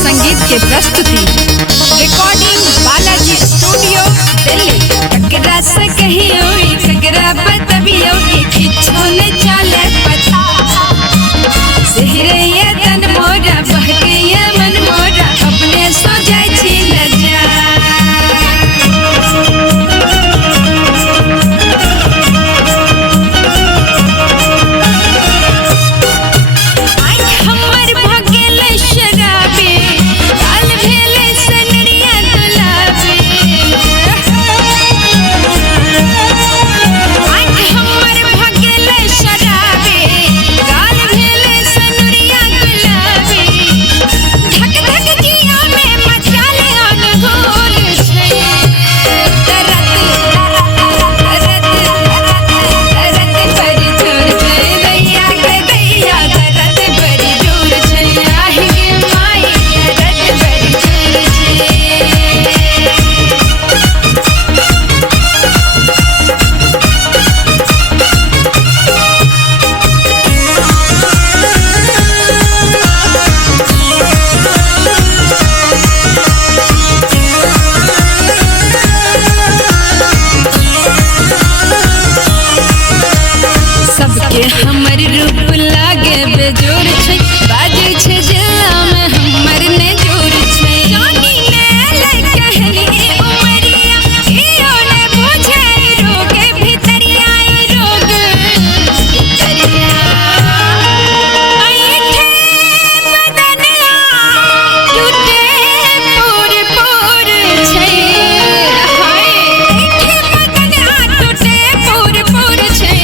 संगीत के प्रस्तुति रिकॉर्डिंग बालाजी स्टूडियो दिल्ली। ककरा से कहियो ककरा बतबियो किछो न चले पता सेहरे ये तन मोरा बहके ये मन मोरा अपने सो जाय छी लजा। हमर रूप लागे बेजोर छै बाजे छै जिला में हमर ने जोर छै जानी ने ले कहली उमरिया इयो ने बुझे रोगे भितरिया रोग भितरिया ऐठे बदनिया टूटे पूर पूर छै हाय ऐठे बदनिया टूटे पूर पूर छै।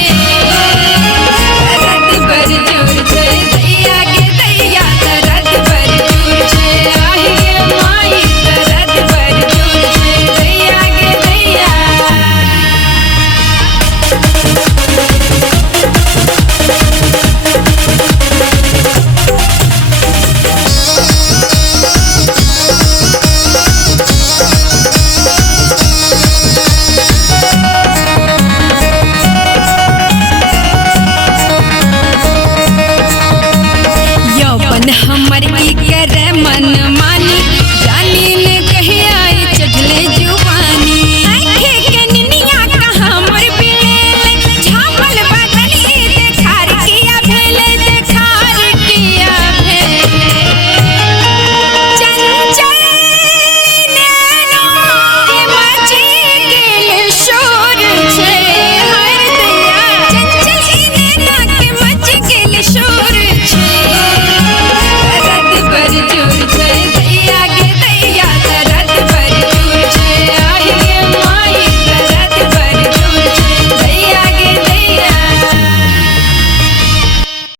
हमर की करे मन